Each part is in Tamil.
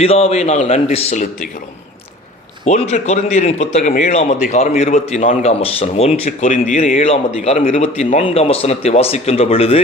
பிதாவே, நாங்கள் நன்றி செலுத்துகிறோம். 1 கொரிந்தியரின் புத்தகம் 7ஆம் அதிகாரம் 24ஆம் வசனம். 1 கொரிந்தியர் 7ஆம் அதிகாரம் 24ஆம் வசனத்தை வாசிக்கின்ற பொழுது,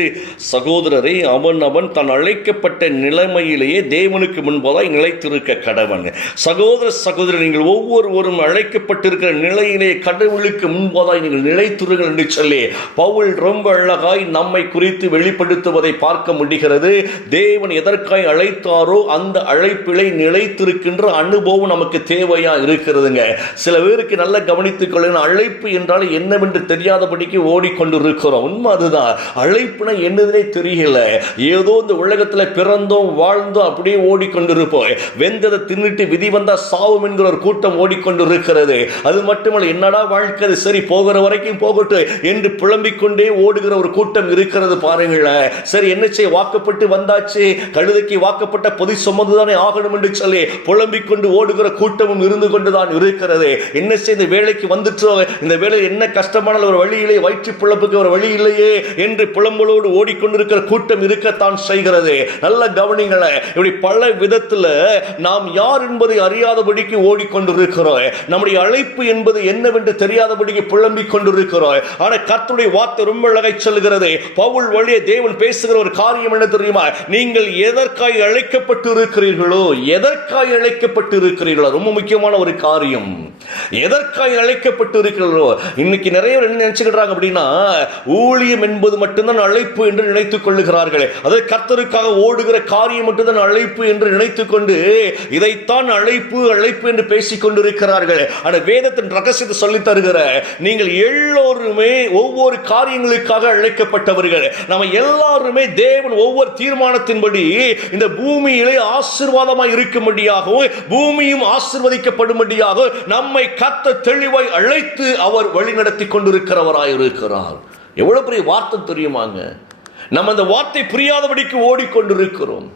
சகோதரரை, அவன் தான் அழைக்கப்பட்ட நிலைமையிலேயே தேவனுக்கு முன்பதாய் நிலைத்திருக்க கடவன். சகோதரர், நீங்கள் ஒவ்வொருவரும் அழைக்கப்பட்டிருக்கிற நிலையிலே கடவுளுக்கு முன்பதாய் நீங்கள் நிலைத்திருங்கள் என்று சொல்லி பவுல் ரொம்ப அழகாய் நம்மை குறித்து வெளிப்படுத்துவதை பார்க்க முடிகிறது. தேவன் எதற்காய் அழைத்தாரோ அந்த அழைப்பிலை நிலைத்திருக்கின்ற அனுபவம் நமக்கு தேவையா இருக்கிறதுங்க. சில பேருக்கு நல்ல கவனித்துக் கொள்ளுங்க, அழைப்பு என்றால் என்னவென்று தெரியாதபடிக்கு ஓடிக்கொண்டு இருக்கிறோம். உண்மை அதுதான். அழைப்புனா என்னதுனே தெரியல. ஏதோ இந்த உலகத்தில் பிறந்தோம் வாழ்ந்தோம் அப்படியே ஓடிக்கொண்டிருப்போம். வெந்ததை தின்னுட்டு விதி வந்தா சாவும் என்கிற ஒரு கூட்டம் ஓடிக்கொண்டு இருக்கிறது. அது மட்டுமல்ல, என்னடா வாழ்க்கை, சரி போகிற வரைக்கும் போகட்டும் என்று புலம்பிக் கொண்டே ஓடுகிற ஒரு கூட்டம் இருக்கிறது பாருங்களேன். சரி, என்ன செய்ய, வாக்கப்பட்டு வந்தாச்சு, கழுதைக்கு வாக்கப்பட்ட பொதி சுமந்துதானே ஆகணும் என்று சொல்லி புலம்பிக் கொண்டு ஓடுகிற கூட்டமும் இருந்து கொண்டுதான் இருக்கிறது. என்ன செய்ய, இந்த வேலைக்கு வந்துட்டு இந்த வேலை என்ன கஷ்டமான ஒரு வழியிலே, வயிற்று பிழப்புக்கு ஒரு வழி இல்லையே என்று புலம்பலோடு ஓடிக்கொண்டிருக்கிற கூட்டம் இருக்கத்தான் செய்கிறது. நல்ல கவனிங்களே, இப்படி பல விதத்தில் நாம் யார் என்பதை அறியாதபடிக்கு ஓடிக்கொண்டிருக்கிறோம். நம்முடைய அழைப்பு என்பது என்னவென்று தெரியாதபடிக்கு புலம்பிக் கொண்டிருக்கிறோம். ஆனால் கர்த்தருடைய வார்த்தை ரொம்ப அழகை சொல்கிறது. பவுல் வழியே தேவன் பேசுகிற ஒரு காரியம் என்ன தெரியுமா? நீங்கள் எதற்காய் அழைக்கப்பட்டு இருக்கிறீர்களோ, எதற்காய் அழைக்கப்பட்டு இருக்கிறீர்களோ, ரொம்ப முக்கியமான ஒரு காரியம். எதற்காக அழைக்கப்பட்டு இருக்கிறீர்களோ. இன்னைக்கு நிறைய பேர் என்ன நினைச்சுக்கிறாங்க அப்படின்னா, ஊழியம் என்பது மட்டும்தான் அழைப்பு என்று நினைத்துக் கொள்ளுகிறார்கள். அதை கர்த்தருக்காக ஓடுகிற காரியம் மட்டும்தான் அழைப்பு என்று நினைத்துக் கொண்டு இதைத்தான் அழைப்பு அழைப்பு என்று பேசிக் கொண்டிருக்கிறார்கள். ஆனால் வேதத்தின் ரகசியத்தை சொல்லித் தருகிற நீங்கள் எல்லோருமே ஒவ்வொரு காரியங்களுக்காக அழைக்கப்பட்டவர்கள். நம்ம எல்லாருமே தேவன் ஒவ்வொரு தீர்மானத்தின்படி இந்த பூமியிலே ஆசீர்வாதமாய் இருக்கும்படியாகவும் பூமியும் ஆசீர்வதிக்கப்படும்படியாக நம்மை கர்த்தர் தெளிவாய் அழைத்து அவர் வழிநடத்தி கொண்டிருக்கிறவராய் இருக்கிறார். எவ்வளவு பெரிய வார்த்தை தெரியுமாங்க? நம்ம அந்த வார்த்தை புரியாதபடிக்கு ஓடிக்கொண்டிருக்கிறோம்.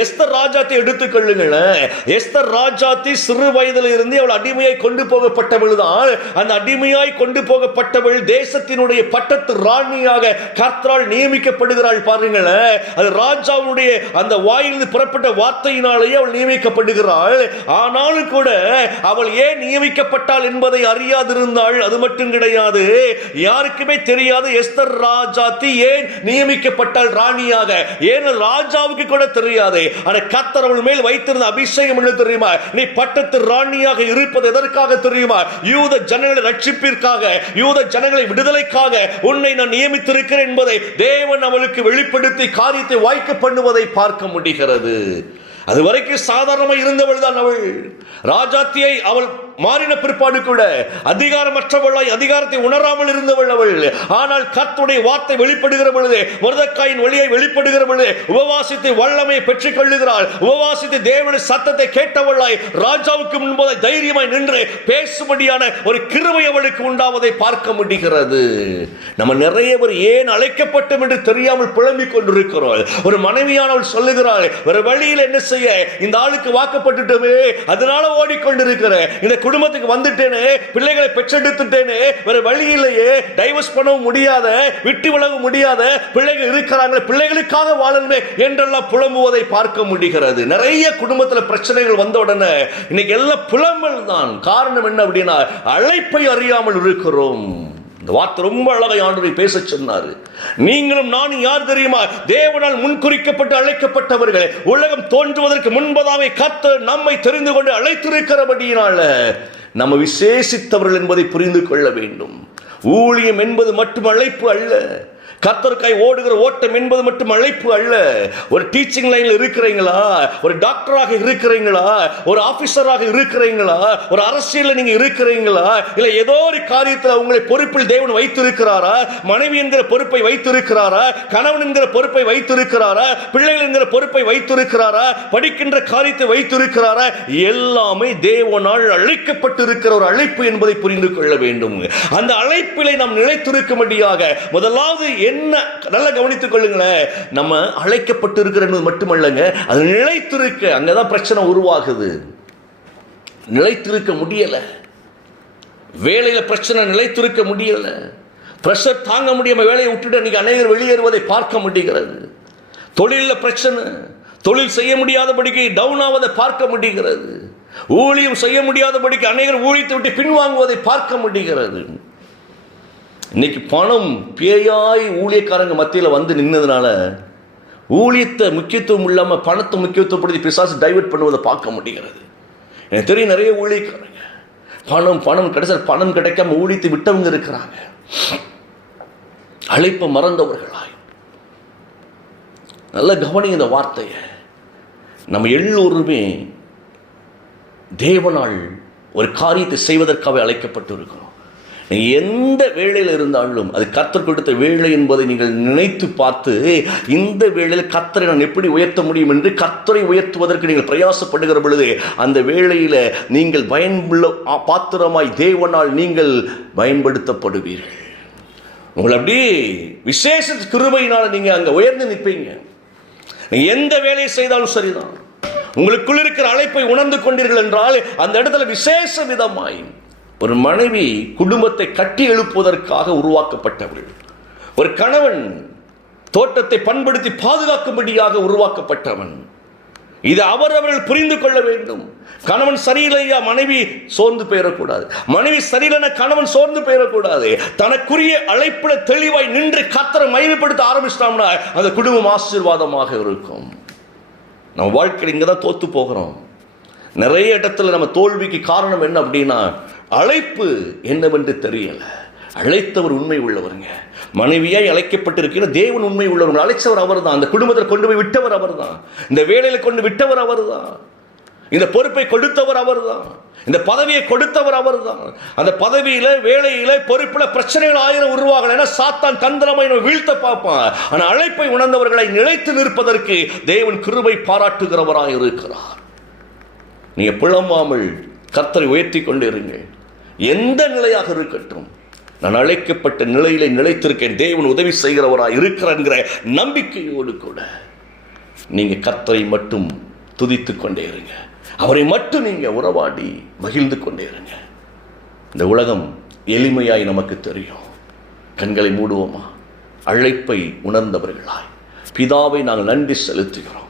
எஸ்தர் ராஜாத்தை எடுத்துக்கொள்ளுங்களேன். எஸ்தர் ராஜாத்தி சிறு வயதில் இருந்து அவள் அடிமையாய் கொண்டு போகப்பட்டவள் தான். அந்த அடிமையாய் கொண்டு போகப்பட்டவள் தேசத்தினுடைய பட்டத்து ராணியாக கர்த்தரால் நியமிக்கப்படுகிறாள். பாருங்களேன், அது ராஜாவுடைய அந்த வாயிலிருந்து புறப்பட்ட வார்த்தையினாலேயே அவள் நியமிக்கப்படுகிறாள். ஆனாலும் கூட அவள் ஏன் நியமிக்கப்பட்டாள் என்பதை அறியாதிருந்தாள். அது மட்டும் கிடையாது, யாருக்குமே தெரியாது எஸ்தர் ராஜாத்தி ஏன் நியமிக்க ராணியாக. ஏன் ராஜாவுக்கு கூட தெரியாது. ஆனால் கர்த்தர் அவள் மேல் வைத்திருந்த அபிஷேகம் என்ன தெரியுமா? நீ பட்டத்து ராணியாக இருப்பது எதற்காக தெரியுமா? யூத ஜனங்களை ரட்சிப்பிற்காக, யூத ஜனங்களை விடுதலைக்காக உன்னை நான் நியமித்திருக்கிறேன் என்பதை தேவன் அவளுக்கு வெளிப்படுத்தி காரியத்தை வாய்க்க பண்ணுவதை பார்க்க முடிகிறது. அதுவரைக்கும் சாதாரணமாக இருந்தவள் தான் அவள். ராஜாத்தியை அவள் மாறின பிற்பாடு கூட அதிகாரமற்றவளாய், அதிகாரத்தை உணராமல் இருந்தவள் அவள். ஆனால் கர்த்தருடைய வார்த்தை வெளிப்படுகிற பொழுது, மொர்தெக்காயின் வழியை வெளிப்படுகிற பொழுது உபவாசித்து வல்லமையை பெற்றுக் கொள்ளுகிறாள். உபவாசித்து தேவனுடைய சத்தத்தை கேட்டவளாய் ராஜாவுக்கு முன்பதாய் தைரியமாய் நின்று பேசும்படியான ஒரு கிருபை அவளுக்கு உண்டாவதை பார்க்க முடிகிறது. நம்ம நிறைய பேர் ஏன் அழைக்கப்பட்டோம் என்று தெரியாமல் புலம்பிக் கொண்டிருக்கிறோம். ஒரு மனைவியானவள் சொல்லுகிறாள், ஒரு வழியில் என்ன செய்ய, இந்த ஆளுக்கு வாக்கப்பட்டுட்டோமே அதனால ஓடிக்கொண்டிருக்கிறேன், இந்த குடும்பத்துக்கு வந்துட்டேனே, பிள்ளைகளை பெற்றெடுத்துட்டேனே, வேற வழி இல்லையே, டைவர்ஸ் பண்ணவும் முடியாத, விட்டு விலக முடியாத பிள்ளைகள் இருக்கிறாங்க, பிள்ளைகளுக்காக வாழணுமே என்றெல்லாம் புலம்புவதை பார்க்க முடிகிறது. நிறைய குடும்பத்தில் பிரச்சனைகள் வந்த உடனே இன்னைக்கு எல்லாம் புலம்பல் தான். காரணம் என்ன அப்படின்னா, அழைப்பை அறியாமல் இருக்கிறோம். இந்த வார்த்தை ரொம்ப அழகை ஆண்டவர் பேச சொன்னார். நீங்களும் நானும் யார் தெரியுமா? தேவனால் முன்குறிக்கப்பட்டு அழைக்கப்பட்டவர்கள். உலகம் தோன்றுவதற்கு முன்பதாவே கர்த்தர் நம்மை தெரிந்து கொண்டு அழைத்திருக்கிறபடியினால நம்ம விசேஷித்தவர்கள் என்பதை புரிந்து கொள்ள வேண்டும். ஊழியம் என்பது மட்டும் அழைப்பு அல்ல. கர்த்தருக்காய் ஓடுகிற ஓட்டம் என்பது மட்டும் அழைப்பு அல்ல. ஒரு டீச்சிங் லைன்ல இருக்கிறீங்களா, ஒரு டாக்டராக இருக்கிறீங்களா, ஒரு ஆபீசராக இருக்கிறீங்களா, ஒரு அரசியல் நீங்க இருக்கிறீங்களா, இல்ல ஏதோ ஒரு காரியத்தில் உங்களை பொறுப்பில் தேவன் வைத்திருக்கிறாரா, மனைவி என்கிற பொறுப்பை வைத்திருக்கிறாரா, கணவன் என்கிற பொறுப்பை வைத்திருக்கிறாரா, பிள்ளைகள் என்கிற பொறுப்பை வைத்திருக்கிறாரா, படிக்கின்ற காரியத்தை வைத்திருக்கிறாரா, எல்லாமே தேவனால் அழைக்கப்பட்டிருக்கிற ஒரு அழைப்பு என்பதை புரிந்து கொள்ள வேண்டும். அந்த அழைப்பிலை நாம் நிலைத்திருக்கும்படியாக முதலாவது என்ன நல்லா கவனித்துக் கொள்ளுங்களேன். நம்ம அழைக்கப்பட்டு இருக்கிறது மட்டுமல்லங்க, அது நிலைத்திருக்க, அங்கதான் பிரச்சனை உருவாகுது. நிலைத்திருக்க முடியல, வேலையில பிரச்சனை, நிலைத்திருக்க முடியல, பிரஷர் தாங்க முடியாம வேலையை விட்டுட்டு அன்னைக்கு அநேகர் வெளியேறுவதை பார்க்க முடிகிறது. தொழிலில் பிரச்சனை, தொழில் செய்ய முடியாதபடிக்கு டவுன் ஆவதை பார்க்க முடிகிறது. ஊழியம் செய்ய முடியாதபடிக்கு அநேகர் ஊழியத்தை விட்டு பின்வாங்குவதை பார்க்க முடிகிறது. இன்னைக்கு பணம் பேயாய் ஊழியக்காரங்க மத்தியில் வந்து நின்னதுனால ஊழியத்தை முக்கியத்துவம் இல்லாமல் பணத்தை முக்கியத்துவப்படுத்தி பிசாசு டைவர்ட் பண்ணுவதை பார்க்க முடிகிறது. எனக்கு தெரியும் நிறைய ஊழியக்காரங்க பணம் கடைசியில் பணம் கிடைக்காம ஊழியத்தை விட்டவங்க இருக்கிறாங்க. அழைப்பை மறந்தவர்களாய். நல்ல கவனிங்க இந்த வார்த்தையை. நம்ம எல்லோருமே தேவனால் ஒரு காரியத்தை செய்வதற்காக அழைக்கப்பட்டு இருக்கிறோம். எந்த வேளையில் இருந்தாலும் அது கர்த்தர் கொடுத்த வேலை என்பதை நீங்கள் நினைத்து பார்த்து, இந்த வேளையில் கர்த்தரை நான் எப்படி உயர்த்த முடியும் என்று கர்த்தரை உயர்த்துவதற்கு நீங்கள் பிரயாசப்படுகிற பொழுது அந்த வேளையில் நீங்கள் பயனுள்ள பாத்திரமாய் தேவனால் நீங்கள் பயன்படுத்தப்படுவீர்கள். உங்களை அப்படியே விசேஷ கிருபையினால் நீங்கள் அங்கே உயர்ந்து நிற்பீங்க. எந்த வேலையை செய்தாலும் சரிதான். உங்களுக்குள் இருக்கிற அழைப்பை உணர்ந்து கொண்டீர்கள் என்றால் அந்த இடத்துல விசேஷ விதமாய் ஒரு மனைவி குடும்பத்தை கட்டி எழுப்புவதற்காக உருவாக்கப்பட்டவள். ஒரு கணவன் தோட்டத்தை பண்படுத்தி பாதுகாக்கும்படியாக உருவாக்கப்பட்டவன். இது அவரவர்கள் புரிந்து கொள்ள வேண்டும். கணவன் சரியில்லையா மனைவி சோர்ந்து போயிடக்கூடாது. மனைவி சரியில்லைன்னா கணவன் சோர்ந்து போயிடக்கூடாது. தனக்குரிய அழைப்புல தெளிவாய் நின்று கர்த்தரை மகிமைப்படுத்த ஆரம்பிச்சிட்டோம்னா அந்த குடும்பம் ஆசீர்வாதமாக இருக்கும். நம்ம வாழ்க்கையில் இங்கே தான் தோத்து போகிறோம். நிறைய இடத்துல நம்ம தோல்விக்கு காரணம் என்ன அப்படின்னா அழைப்பு என்னவென்று தெரியல. அழைத்தவர் உண்மை உள்ளவருங்க. மனைவியாய் அழைக்கப்பட்டிருக்கிற தேவன் உண்மை உள்ளவர். அழைச்சவர் அவர் தான். அந்த குடும்பத்தில் கொண்டு போய் விட்டவர் அவர் தான். இந்த வேலையில கொண்டு விட்டவர் அவர் தான். இந்த பொறுப்பை கொடுத்தவர் அவர் தான். இந்த பதவியை கொடுத்தவர் அவர் தான். அந்த பதவியில வேலையில பொறுப்புல பிரச்சனைகள் 1000 உருவாகல. ஏன்னா சாத்தான் தந்திரமாய் வீழ்த்த பார்ப்பான். ஆனால் அழைப்பை உணர்ந்தவர்களை நிலைத்து நிற்பதற்கு தேவன் கிருபை பாராட்டுகிறவராய் இருக்கிறார். நீங்க புலம்பாமல் கர்த்தரை உயர்த்தி கொண்டு இருங்கள். எந்த நிலையாக இருக்கட்டும், நான் அழைக்கப்பட்ட நிலையிலே நிலைத்திருக்கேன், தேவன் உதவி செய்கிறவராய் இருக்கிற நம்பிக்கையோடு கூட நீங்க கர்த்தரை மட்டும் துதித்து கொண்டே இருங்க. அவரை மட்டும் நீங்க உறவாடி மகிழ்ந்து கொண்டே இருங்க. இந்த உலகம் எளிமையாய் நமக்கு தெரியும். கண்களை மூடுவோமா? அழைப்பை உணர்ந்தவர்களாய் பிதாவை நாங்கள் நன்றி செலுத்துகிறோம்.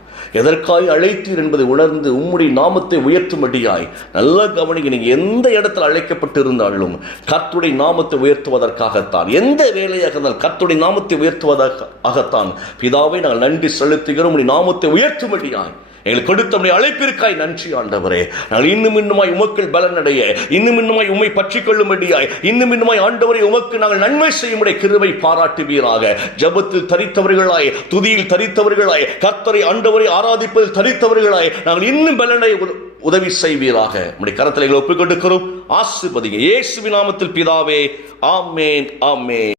எதற்காய் அழைத்தீர் என்பதை உணர்ந்து உம்முடைய நாமத்தை உயர்த்தும்படியாய் நல்ல கவனிங்க. நீங்க எந்த இடத்துல அழைக்கப்பட்டு இருந்தாலும் கர்த்தருடைய நாமத்தை உயர்த்துவதற்காகத்தான். எந்த வேலையாக இருந்தாலும் கர்த்தருடைய நாமத்தை உயர்த்துவதற்காகத்தான் பிதாவை நாங்கள் நன்றி செலுத்துகிறோம். உம்முடைய நாமத்தை உயர்த்தும்படியாய் எங்களுக்கு கொடுத்த அழைப்பிற்காய் நன்றி ஆண்டவரே. நாங்கள் இன்னும் இன்னுமாய் உமக்கள் பலனடைய, இன்னும் இன்னுமாய் உம்மை பற்றிக் கொள்ளும்படியாய், இன்னும் இன்னுமாய் ஆண்டவரை உமக்கு நாங்கள் நன்மை செய்யும்படிய கிருபை பாராட்டுவீராக. ஜபத்தில் தரித்தவர்களாய், துதியில் தரித்தவர்களாய், கர்த்தரை ஆண்டவரை ஆராதிப்பதில் தரித்தவர்களாய் நாங்கள் இன்னும் பலனை உதவி செய்வீராக. உம்முடைய கரத்தில் எங்களை ஒப்புக் கொடுக்கிறோம். ஆசீர்வதிங்க. இயேசுவின் நாமத்தில் பிதாவே. ஆமென், ஆமென்.